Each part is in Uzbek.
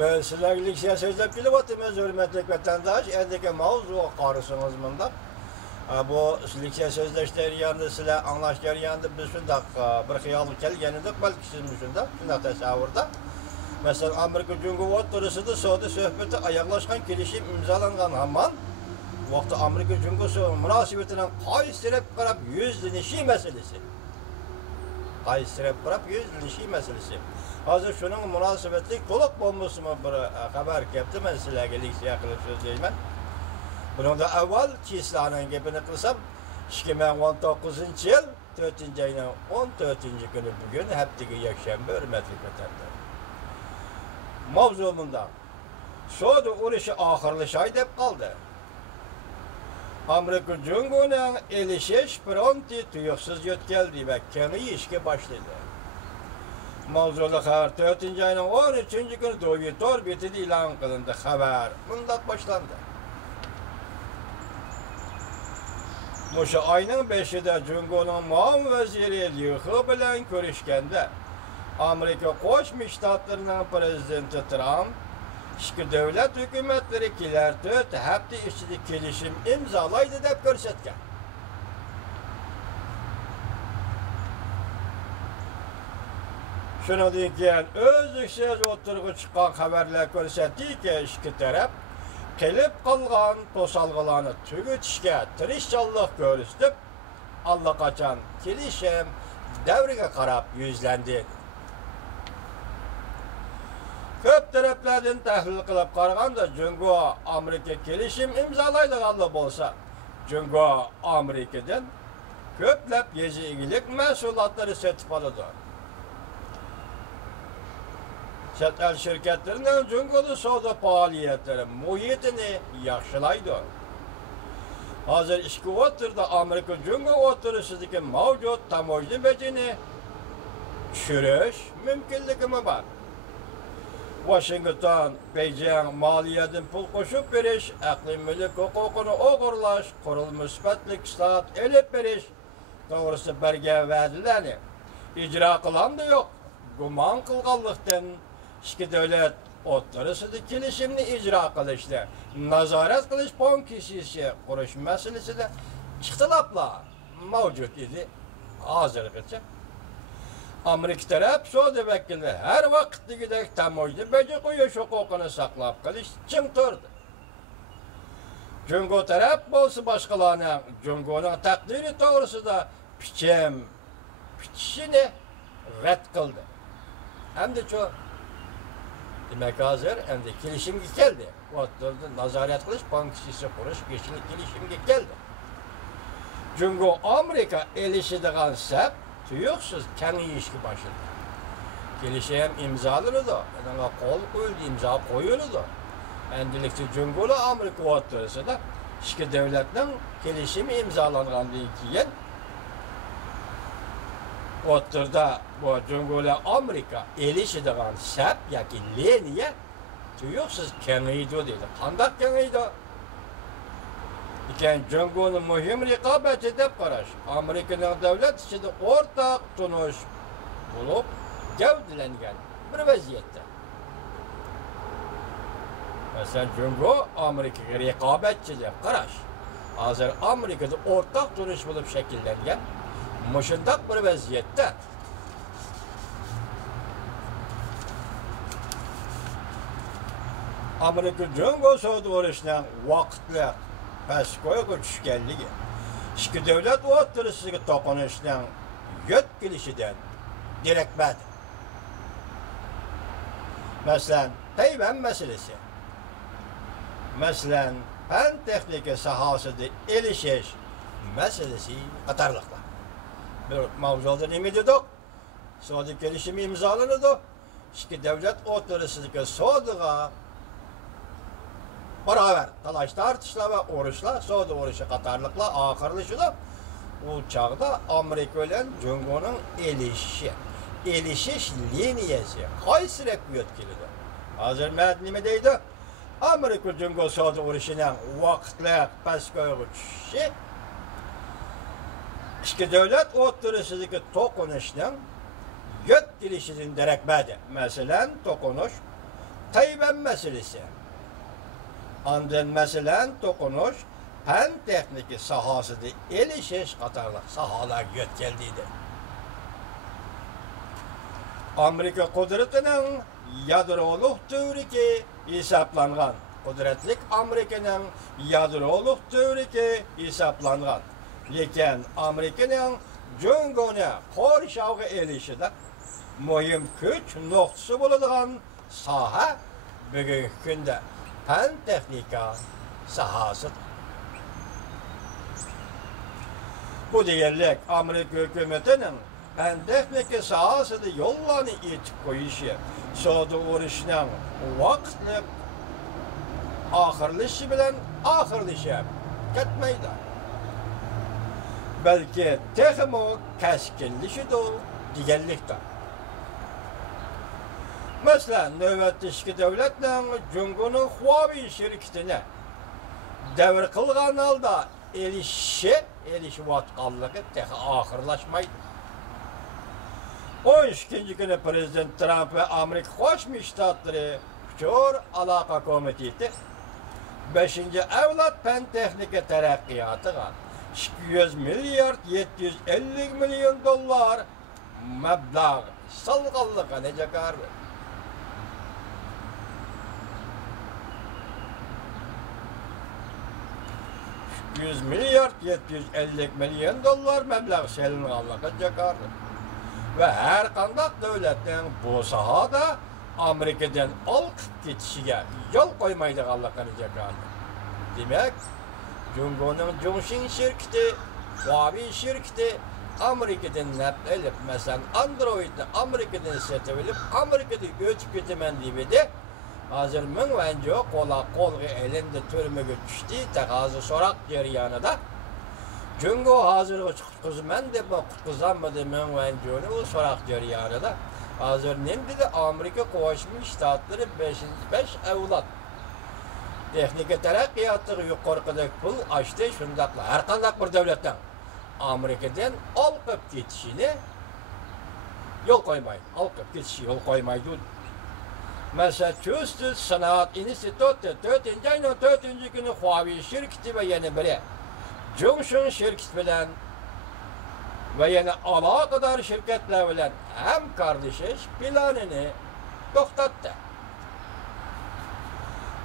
Ben sizlerle siyasete pilotumuz hürmetli vatandaş, endeki mavzu qarısınız bunda. Bu sizlikçe sözleşler yanında sizler anlaşlar yanında biz şundak bir xiyallık kelgeninde belki siz şunda şundak tasavvurda. Mesela Amerika Cumhuriyeti turusunda Suudi söhbeti ayaklaşkan kelişim imzalangan hamman vaqti Amerika Cumhuriyeti münasebetinden qaysirab qarab yüzlenişi meselesi. Qaysirab qarab yüzlenişi meselesi. Hazır şunun münasebetlik to'liq bo'lmasimi bir xabar kelibdi. Men sizlarga leksiya qilib so'zlayman. Buningda avval chislaning gapini qilsam, 2019-yil 4-oyning 14-kuni bugun haftaga yakshanba hurmatli vatandoshlar. Mavzu bunda. Suudi urushi oxirlashay deb qoldi. Amerika Cumhuriyatining elishish fronti tuyuqsiz yo'tkaldi va kengayishga boshladi. Mavzuli xabar 4-oyning 13-kuni Twitter betida e'lon qilindi. Xabar bunday boshlandi. O'sha oyning 5-ida Cumhuriyatning muavin vaziri Liu bilan ko'rishganda Amerika Qo'shma Shtatlarining prezidenti Tramp ikki davlat hukumatlari kelar 4 hafta ichida kelishim imzolaydi deb ko'rsatgan. Shundan keyin o'zsiz o'tirg'i chiqqan xabarlar ko'rsatdiki, ikki taraf kelib qolgan to'salg'ilarni tugatishga tirishchanlik ko'rsatib, allaqachon kelishim davriga qarab yuzlandi. Ko'p taraflardan tahlil qilib qaraganda, Jungo Amerika kelishim imzolaydiganlar bo'lsa, Jungo Amerikadan ko'plab yezigilik mahsulotlari sotib oladi. Chet el şirketlerining Jungoda savdo faoliyatlari muhitini yaxshilaydi. Hozir ishki o'tirda Amerika Jungo o'tirisidagi mavjud tamojli bejini tushirish mumkinligi bor. Washington, Beijing moliyadan pul qo'shib berish, aqliy mulk huquqini o'g'irlash, qurilma sifatli islohot elib berish to'g'risida bergan va'dalarni ijro qilganda yo'q. Gumon qilganlikdan ikki davlat o'rtasida kelishimni ijro qilishda, nazorat qilish ponkisisi qurish masalasida ixtiloflar mavjud edi. Hozirgacha Amerika taraf savdo vakili har vaqtdagidek tamojli baja qo'yish huquqini saqlab qolish uchun turdi. Jungo taraf bo'lsa boshqalarning Jungoning taqdiri to'g'risida pichishini rad qildi. Hamda shu demak hozir endi kelishimga keldi. O'tirdi nazorat qilish, ponkisisi qurish kelishimga keldi. Jungo Amerika elishidigan sap tuyuqsiz kengayishga boshladi. Kelishim imzolanadi, unga qo'l qo'yildi, imzo qo'yildi. Endilikda Jungo va Amerika o'rtasida ikki davlatning kelishimi imzolangandan keyin o'tirda bu Jungo va Amerika elishidigan sap yoki liniya tuyuqsiz kengaydi dedi. Qanday kengaydi? Ekan Jungo'ni muhim raqobatchi deb qarash, Amerikaning davlat ichida o'rtaq tunish bo'lib gavdalangan bir vaziyatda. Masalan, Jungo Amerikaga raqobatchi deb qarash, hozir Amerikada o'rtaq tunish bo'lib shakllangan mushundaq bir vaziyatda Amerika Jungo savdo urushining vaqtli pastgo'yga tushganligi, ikki davlat o'rtasida to'qnashishning yo'q kelishidan derak berdi. Masalan, Tayvan masalasi. Masalan, fan texnika sohasida elishish masalasi qatorliqlar. Bir mavzuda nima dedik? Savdo kelishimi imzolanadi. Ikki davlat o'rtasidagi savdoga beraber talaş tartışlar ve uğraşlar, savdo uğraşı qatorliqlar oxirlashida u chaqda Amerika bilan Jungoning elishish liniyasi qaysirab yo'tkeladi. Hozir nima deydi? Amerika Jungo savdo urushining vaqtli pastgo'yga tushishi ikki davlat o'rtasidagi to'qnashishning yo'q kelishidan darak berdi. Masalan, to'qnash Tayvan meselesi. Andın meselen dokunuş, fen tekniki sahasıdır, elişeş katarlıq sahalar yötkeldiydi. Amerika kudretinin yadroluk dövriki hesaplanğan. Kudretlik Amerikanın yadroluk dövriki hesaplanğan. Lekin Amerikanın Cöngöne qorşavğı elişide mühim güç noktası bulunduğun saha bugünkü günde fen texnika sahasıdır. Bu deyirlik Amerika hükümetinin fen texnika sahasıdır yollarını itip koyuşu, soğudu uğraşının vaktlik ahırlışı bilen ahırlışı ketmeydi. Belki texim o keskinlişi de digelliktir. Mesela növbetdişki devletinin Cungunun Huawei şirketine devir kılgan halda elişi vatkallığı tehi ahırlaşmaydı. 12. günü Prezident Trump ve Amerika Koşmuş Ştatları Kör Alaka Komiteti 5. evlat fen texnika terakkiyatıga 200 milyar 750 milyon dollar meblağ salgallığa nece kardı. 100 milyar 750 milyon dollar meblağ salgallığa jakardı. Ve her kandak devletin bu sahada Amerika'dan alıp gitişine yol koymaydıqanlıqını jakardı. Demek Cungunun Jungshin şirketi, Huawei şirketi Amerika'dan nepelip, mesela Android'ni Amerika'dan setebilip, Amerika'da götüp getemen deyip hazır mün vence kolga elinde türmege düştü, hazır sorak jaryanida Cungo hazır kutkuzumen de bu kutkuzanmadı mün vence onu sorak jaryanida hazır nemdi de Amerika Koşmuş Ştatları 5 evlat texnika terakkiyatığı yukarıdaki pul açtı şundakla her kandak bir devletten Amerika'dan alıp geçişine yol koymaydı. Alıp geçişi yol koymaydı. Massachusetts Sanat İnstitütü 4. ayının 4. günü Huawei şirketi ve yeni biri Jungshin şirketi bilen ve yeni alakadar şirketler bilen hem kardeşiş planını toxtattı.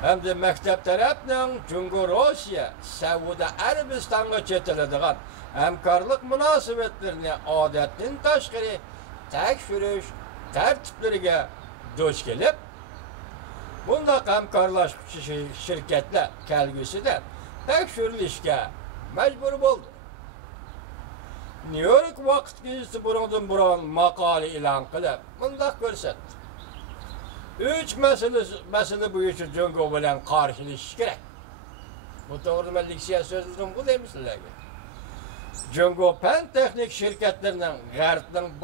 Hem de mektep tarafından Cungo Rusya, Suudi Arabistan'a çetilediğin hemkarlık münasebetlerine adetin taşkiri tekşürüş tertipleriyle duş gelip bunda hemkarlaşmış şirketler kelgüsü de tekşürülüşke mecbur oldu. New York Vakit Gecesi buran makale ilan kılıp bunda görsetti. 3 mesele bu işi Cungo bilen karşılaşış gerek. Bu doğru melliksiye sözlüğüm bu demişler ki. Cungo fen texnik şirketlerinin Gərtnin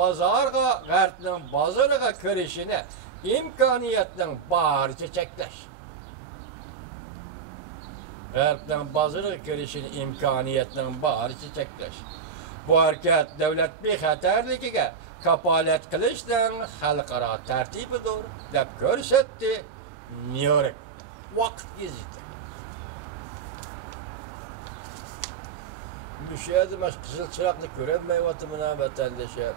bazarına kirişini imkaniyetin barıca çekleş. Gərtnin bazarına kirişini imkaniyetin barıca çekleş. Bu hareket devlet bir xatarligiga kapalet kılışdan halkara tertibidir deb görsetti New York Vakit Gecesi. Müşahede kızıl çıraklık göremeyi vatandaşı.